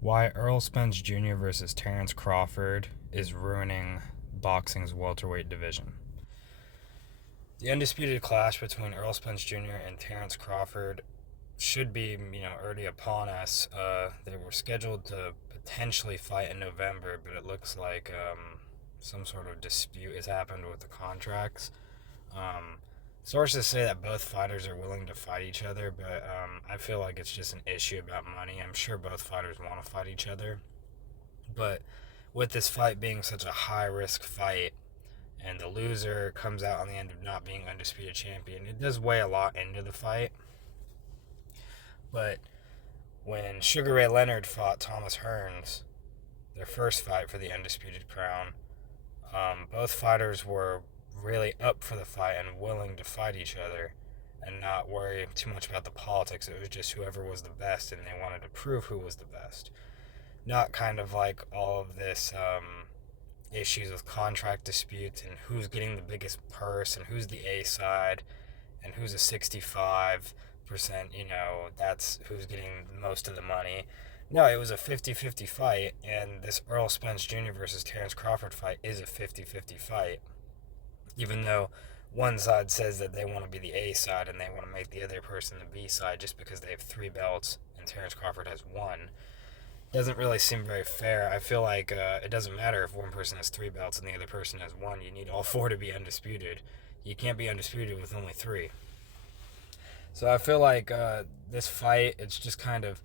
Why Errol Spence Jr. versus Terence Crawford is ruining boxing's welterweight division. The undisputed clash between Errol Spence Jr. and Terence Crawford should be, already upon us. They were scheduled to potentially fight in November, but it looks like some sort of dispute has happened with the contracts. Um, Sources say that both fighters are willing to fight each other, but I feel like it's just an issue about money. I'm sure both fighters want to fight each other, but with this fight being such a high risk fight, and the loser comes out on the end of not being undisputed champion, it does weigh a lot into the fight. But when Sugar Ray Leonard fought Thomas Hearns, their first fight for the undisputed crown, both fighters were really up for the fight and willing to fight each other and not worry too much about the politics. It was just whoever was the best, and they wanted to prove who was the best. Not kind of like all of this issues with contract disputes and who's getting the biggest purse and who's the A side and who's a 65%, that's who's getting most of the money. No, it was a 50-50 fight, and this Errol Spence Jr. versus Terence Crawford fight is a 50-50 fight. Even though one side says that they want to be the A side and they want to make the other person the B side just because they have 3 belts and Terence Crawford has 1. Doesn't really seem very fair. I feel like it doesn't matter if one person has 3 belts and the other person has 1. You need all 4 to be undisputed. You can't be undisputed with only 3. So I feel like this fight, it's just kind of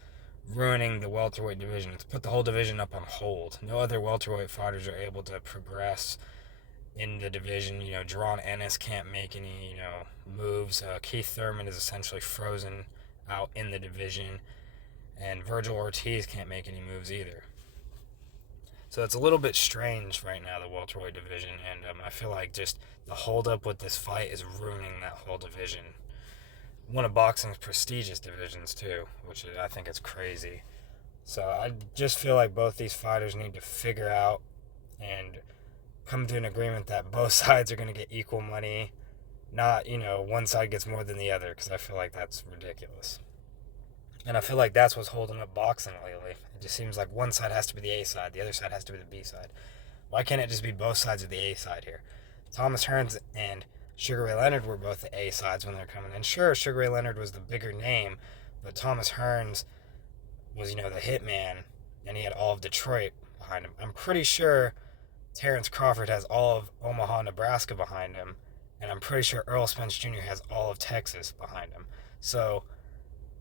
ruining the welterweight division. It's put the whole division up on hold. No other welterweight fighters are able to progress in the division. Jaron Ennis can't make any, moves. Keith Thurman is essentially frozen out in the division. And Virgil Ortiz can't make any moves either. So it's a little bit strange right now, the welterweight division, and I feel like just the holdup with this fight is ruining that whole division. One of boxing's prestigious divisions too, which I think is crazy. So I just feel like both these fighters need to figure out and come to an agreement that both sides are going to get equal money, not, one side gets more than the other, because I feel like that's ridiculous. And I feel like that's what's holding up boxing lately. It just seems like one side has to be the A side, the other side has to be the B side. Why can't it just be both sides of the A side here? Thomas Hearns and Sugar Ray Leonard were both the A sides when they're coming in. Sure, Sugar Ray Leonard was the bigger name, but Thomas Hearns was, the hitman, and he had all of Detroit behind him. I'm pretty sure Terence Crawford has all of Omaha, Nebraska behind him, and I'm pretty sure Errol Spence Jr. has all of Texas behind him. So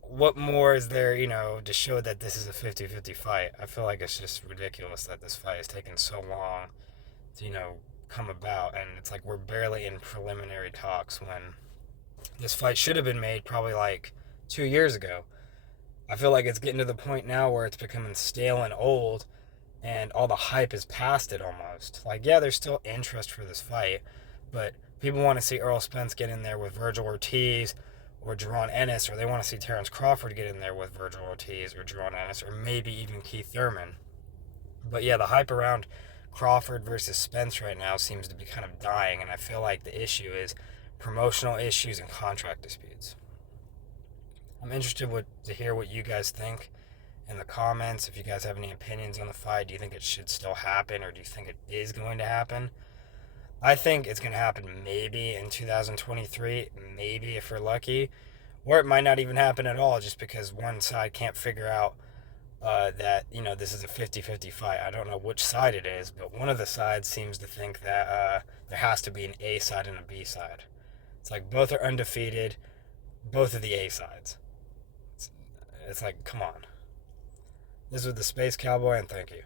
what more is there, to show that this is a 50-50 fight? I feel like it's just ridiculous that this fight has taken so long to, come about, and it's like we're barely in preliminary talks when this fight should have been made probably like 2 years ago. I feel like it's getting to the point now where it's becoming stale and old, and all the hype is past it almost. Like, yeah, there's still interest for this fight, but people want to see Errol Spence get in there with Virgil Ortiz or Jaron Ennis, or they want to see Terence Crawford get in there with Virgil Ortiz or Jaron Ennis, or maybe even Keith Thurman. But yeah, the hype around Crawford versus Spence right now seems to be kind of dying, and I feel like the issue is promotional issues and contract disputes. I'm interested to hear what you guys think in the comments. If you guys have any opinions on the fight, do you think it should still happen, or do you think it is going to happen? I think it's going to happen maybe in 2023, maybe if we're lucky, or it might not even happen at all just because one side can't figure out that, this is a 50-50 fight. I don't know which side it is, but one of the sides seems to think that there has to be an A side and a B side. It's like both are undefeated, both of the A sides. It's like, come on. This was the Space Cowboy, and thank you.